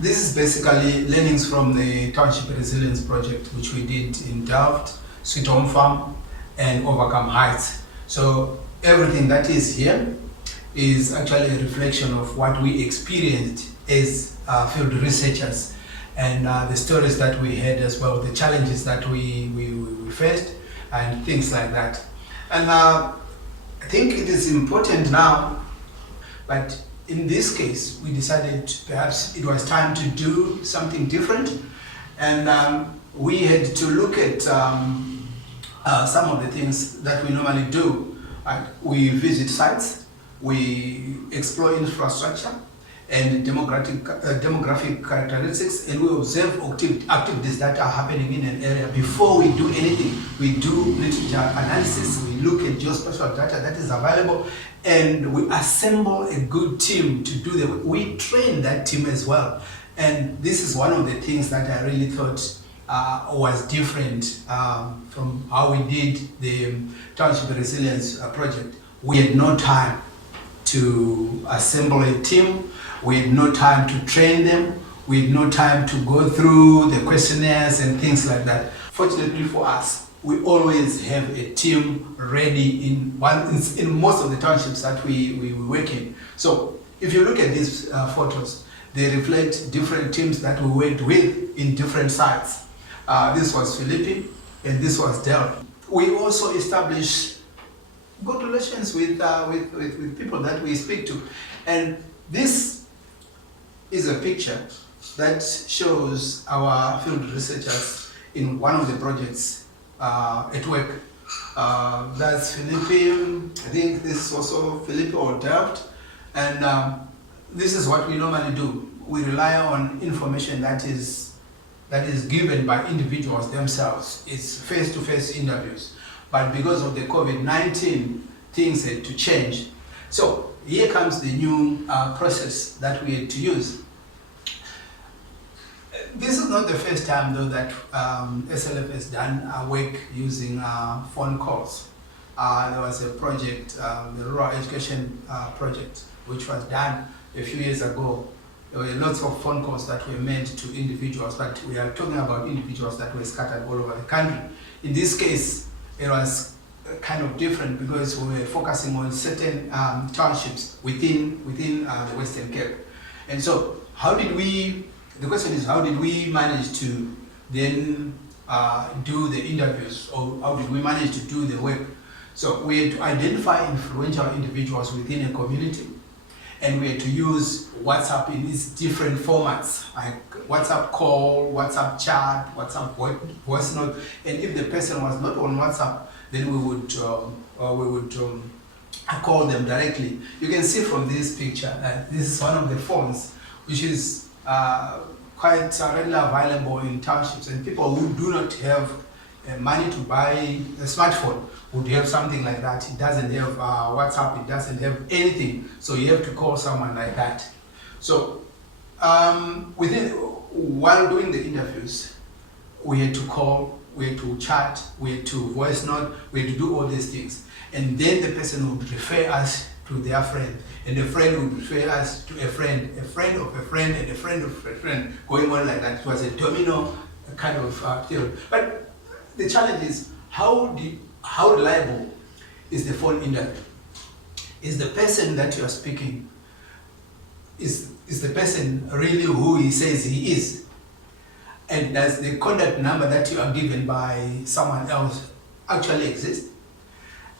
This is basically learnings from the Township Resilience Project, which we did in Delft, Sweet Home Farm, and Overcome Heights. So everything that is here is actually a reflection of what we experienced as field researchers, and the stories that we had as well, the challenges that we faced, and things like that. And I think it is important now, but in this case, we decided perhaps it was time to do something different, and we had to look at some of the things that we normally do. We visit sites, we explore infrastructure and demographic characteristics, and we observe activities that are happening in an area. Before we do anything, we do literature analysis, we look at geospatial data that is available, and we assemble a good team to do the. We train that team as well, and this is one of the things that I really thought was different from how we did the Township Resilience Project. We had no time to assemble a team, we had no time to train them, we had no time to go through the questionnaires and things like that. Fortunately for us, we always have a team ready in most of the townships that we work in. So if you look at these photos, they reflect different teams that we worked with in different sites. This was Philippi and this was Delft. We also established good relations with people that we speak to. And this is a picture that shows our field researchers in one of the projects at work. That's Philippi, I think this is also Philippi or Delft. And this is what we normally do. We rely on information that is given by individuals themselves. It's face-to-face interviews. But because of the COVID-19, things had to change. So here comes the new process that we had to use. This is not the first time though that SLF has done work using phone calls. There was a project, the Rural Education Project, which was done a few years ago. There were lots of phone calls that were made to individuals, but we are talking about individuals that were scattered all over the country. In this case, it was kind of different because we were focusing on certain townships within the Western Cape. And so the question is, how did we manage to then do the interviews, or how did we manage to do the work? So we had to identify influential individuals within a community, and we had to use WhatsApp in its different formats, like WhatsApp call, WhatsApp chat, WhatsApp voice note. And if the person was not on WhatsApp, then we would call them directly. You can see from this picture that this is one of the phones, which is quite readily available in townships, and people who do not have money to buy a smartphone would have something like that. It doesn't have WhatsApp, it doesn't have anything, so you have to call someone like that. So while doing the interviews, we had to call, we had to chat, we had to voice note, we had to do all these things. And then the person would refer us to their friend, and the friend would refer us to a friend of a friend, and a friend of a friend, going on like that. It was a domino kind of theory. But the challenge is, how reliable is the phone interview? Is the person that you are speaking, is the person really who he says he is? And does the contact number that you are given by someone else actually exist?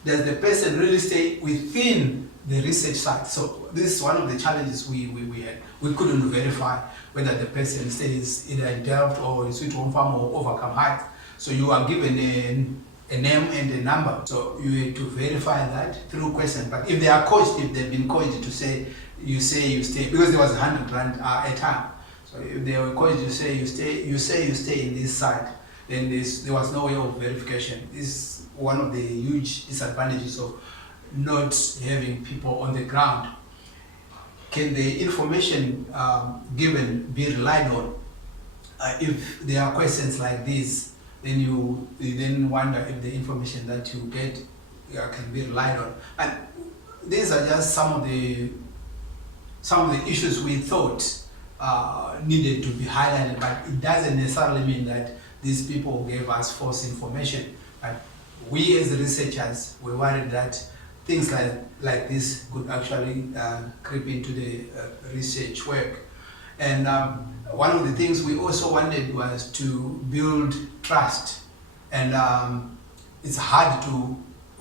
Does the person really stay within the research site? So this is one of the challenges we had. We couldn't verify whether the person stays either in Delft or in Sweet Home Farm or Overcome Heights. So you are given a name and a number. So you had to verify that through questions. But if they are coached, if they've been coached to say you stay, because there was 100 rand a time. So if they were coached to say you stay in this site, then there was no way of verification. This is one of the huge disadvantages of not having people on the ground. Can the information given be relied on? If there are questions like this, then you then wonder if the information that you get can be relied on. And these are just some of the issues we thought needed to be highlighted, but it doesn't necessarily mean that these people gave us false information. But we as researchers, we worried that things like this could actually creep into the research work. And one of the things we also wanted was to build trust. And it's hard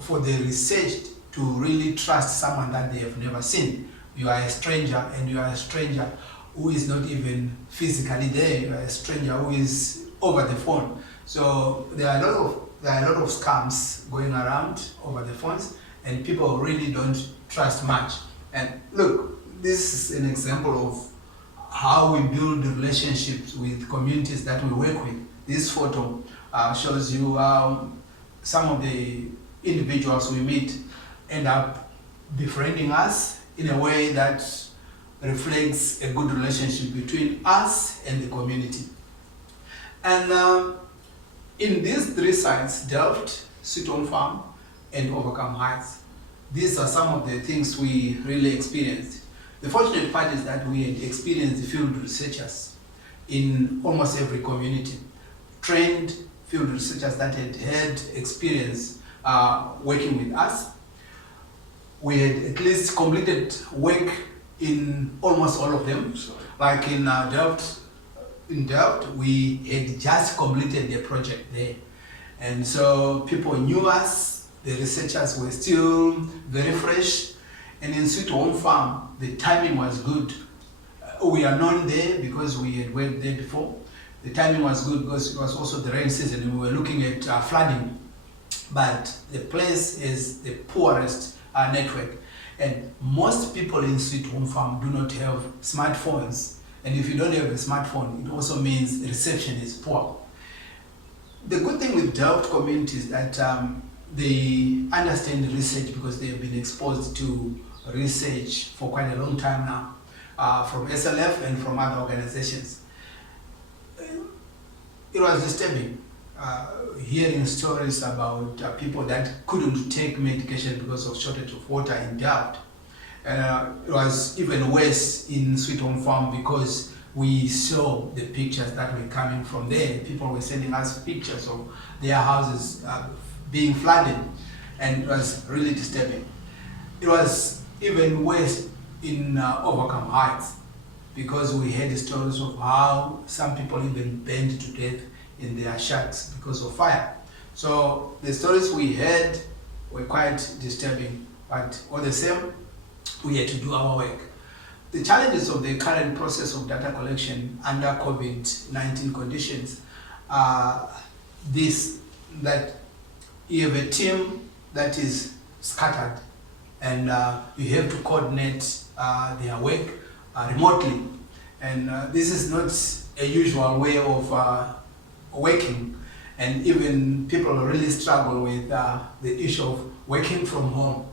for the research to really trust someone that they have never seen. You are a stranger, and you are a stranger who is not even physically there. You are a stranger who is over the phone. So there are a lot of scams going around over the phones, and people really don't trust much. And look, this is an example of how we build relationships with communities that we work with. This photo shows you how some of the individuals we meet end up befriending us in a way that reflects a good relationship between us and the community. And in these 3 sites, Delft, Sweet Home Farm, and Overcome Heights, these are some of the things we really experienced. The fortunate part is that we had experienced field researchers in almost every community, trained field researchers that had experience working with us. We had at least completed work in almost all of them. Like in Delft, we had just completed the project there. And so people knew us, the researchers were still very fresh. And in Sweet Home Farm, the timing was good. We are known there because we had worked there before. The timing was good because it was also the rain season and we were looking at flooding. But the place is the poorest network. And most people in Sweet Home Farm do not have smartphones. And if you don't have a smartphone, it also means reception is poor. The good thing with Delft community is that they understand research because they have been exposed to research for quite a long time now, from SLF and from other organizations. It was disturbing hearing stories about people that couldn't take medication because of shortage of water in Delft. It was even worse in Sweet Home Farm because we saw the pictures that were coming from there. People were sending us pictures of their houses being flooded, and it was really disturbing. It was even worse in Overcome Heights because we heard stories of how some people even burned to death in their shacks because of fire. So the stories we heard were quite disturbing, but all the same, we had to do our work. The challenges of the current process of data collection under COVID-19 conditions are this, that you have a team that is scattered and you have to coordinate their work remotely. And this is not a usual way of working. And even people really struggle with the issue of working from home.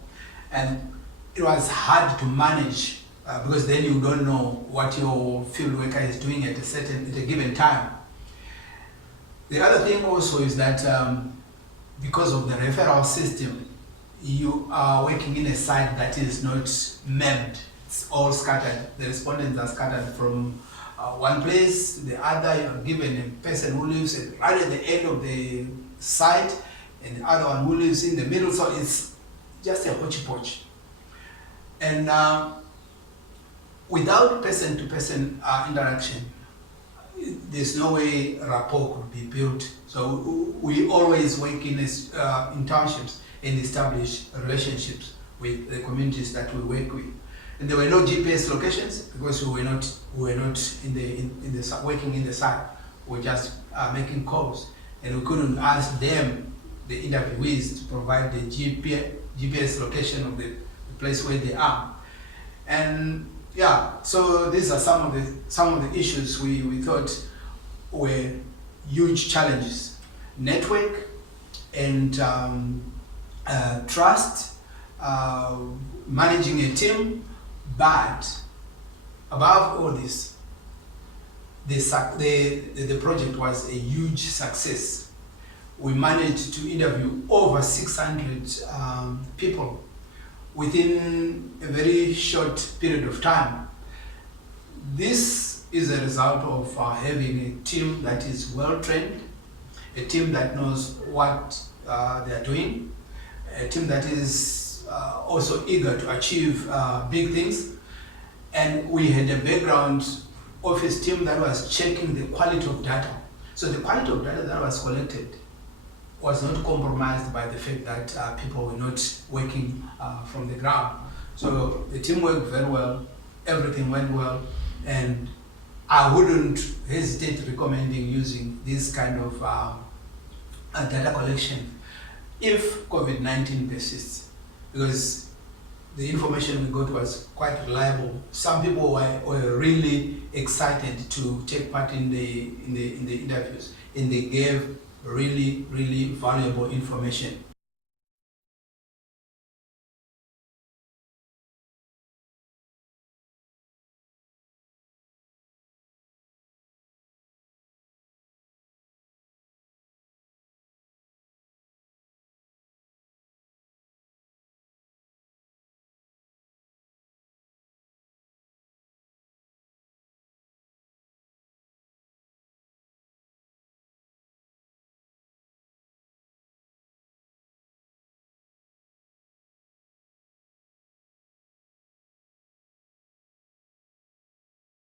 And it was hard to manage because then you don't know what your field worker is doing at a given time. The other thing also is that because of the referral system, you are working in a site that is not mapped. It's all scattered. The respondents are scattered from one place to the other. You are given a person who lives right at the end of the site and the other one who lives in the middle. So it's just a hodgepodge. And without person-to-person interaction, there's no way rapport could be built. So we always work in townships and establish relationships with the communities that we work with. And there were no GPS locations because we were not working in the site. We were just making calls, and we couldn't ask them, the interviewees, to provide the GPS location of the place where they are. And yeah, so these are some of the issues we thought were huge challenges: network and trust, managing a team. But above all this, the project was a huge success. We managed to interview over 600 people within a very short period of time. This is a result of having a team that is well trained, a team that knows what they are doing, a team that is also eager to achieve big things. And we had a background office team that was checking the quality of data. So the quality of data that was collected was not compromised by the fact that people were not working from the ground. So the team worked very well, everything went well, and I wouldn't hesitate recommending using this kind of data collection if COVID-19 persists, because the information we got was quite reliable. Some people were really excited to take part in the interviews, and they gave really valuable information.